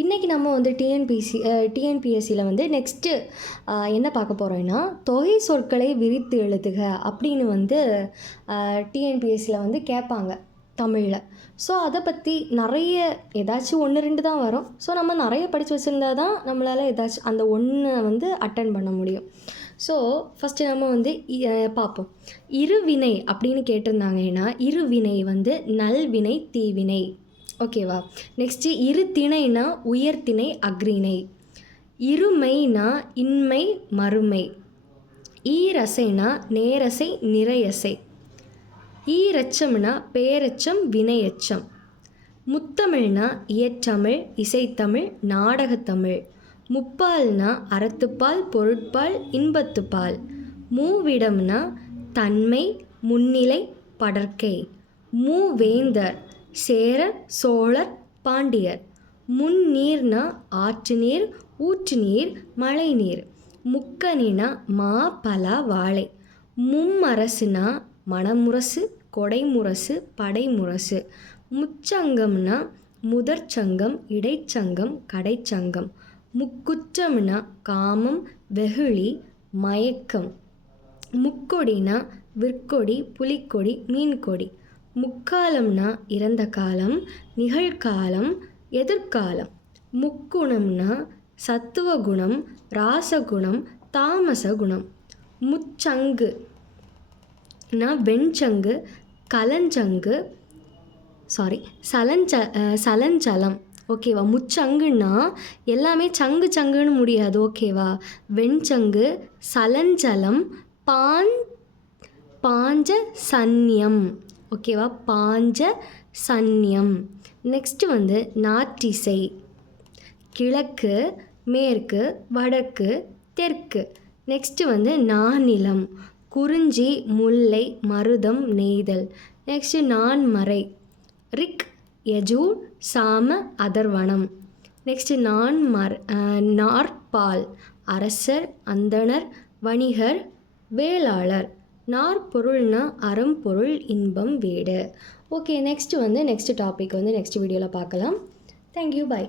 இன்றைக்கி நம்ம வந்து டிஎன்பிஎஸ்சியில் வந்து நெக்ஸ்ட்டு என்ன பார்க்க போகிறோன்னா தொகை சொற்களை விரித்து எழுதுக அப்படின்னு வந்து டிஎன்பிஎஸ்சியில் வந்து கேட்பாங்க தமிழில். ஸோ அதை பற்றி நிறைய ஏதாச்சும் 1-2 தான் வரும். ஸோ நம்ம நிறைய படித்து வச்சுருந்தா தான் நம்மளால் ஏதாச்சும் அந்த ஒன்றை வந்து அட்டன் பண்ண முடியும். ஸோ ஃபஸ்ட்டு நம்ம வந்து பார்ப்போம். இருவினை அப்படின்னு கேட்டிருந்தாங்கன்னா இருவினை வந்து நல்வினை தீவினை. ஓகேவா? நெக்ஸ்ட்டு இருதிணைனா உயர்திணை அஃறிணை. இருமைனா இன்மை மறுமை. ஈரசைனா நேரசை நிறையசை. ஈரச்சம்னா பேரச்சம் வினையச்சம். முத்தமிழ்னா இயற்றமிழ் இசைத்தமிழ் நாடகத்தமிழ். முப்பால்னா அறத்துப்பால் பொருட்பால் இன்பத்துப்பால். மூவிடம்னா தன்மை முன்னிலை படர்க்கை. மூவேந்தர் சேரர் சோழர் பாண்டியர். முன்னீர்னா ஆற்று நீர் ஊற்று நீர் மழை நீர். முக்கனினா மா பலா வாழை. மும்மரசுனா மணமுரசு கொடைமுரசு படைமுரசு. முச்சங்கம்னா முதற்சங்கம் இடைச்சங்கம் கடைச்சங்கம். முக்குற்றம்னா காமம் வெகுளி மயக்கம். முக்கொடினா விற்கொடி புலிக்கொடி மீன்கொடி. முக்காலம்னா இறந்த காலம் நிகழ்காலம் எதிர்காலம். முக்குணம்னா சத்துவகுணம் ராசகுணம் தாமசகுணம். முச்சங்குனா வெண்சங்கு கலஞ்சங்கு சலஞ்சலம். ஓகேவா? முச்சங்குன்னா எல்லாமே சங்குன்னு முடியாது. ஓகேவா? வெண்சங்கு சலஞ்சலம் பாஞ்ச சன்னியம். ஓகேவா? பாஞ்ச சன்னியம். நெக்ஸ்ட்டு வந்து நாற்றிசை கிழக்கு மேற்கு வடக்கு தெற்கு. நெக்ஸ்ட்டு வந்து நானிலம் குறிஞ்சி முல்லை மருதம் நெய்தல். நெக்ஸ்ட்டு நான்மறை ரிக் யஜூர் சாம அதர்வனம். நெக்ஸ்ட்டு நாற்பால் அரசர் அந்தணர் வணிகர் வேளாளர். நாற்பொருள்னா அறம்பொருள் இன்பம் வீடு. ஓகே, நெக்ஸ்ட் டாபிக் வந்து நெக்ஸ்ட் வீடியோவில் பார்க்கலாம். Thank you, by.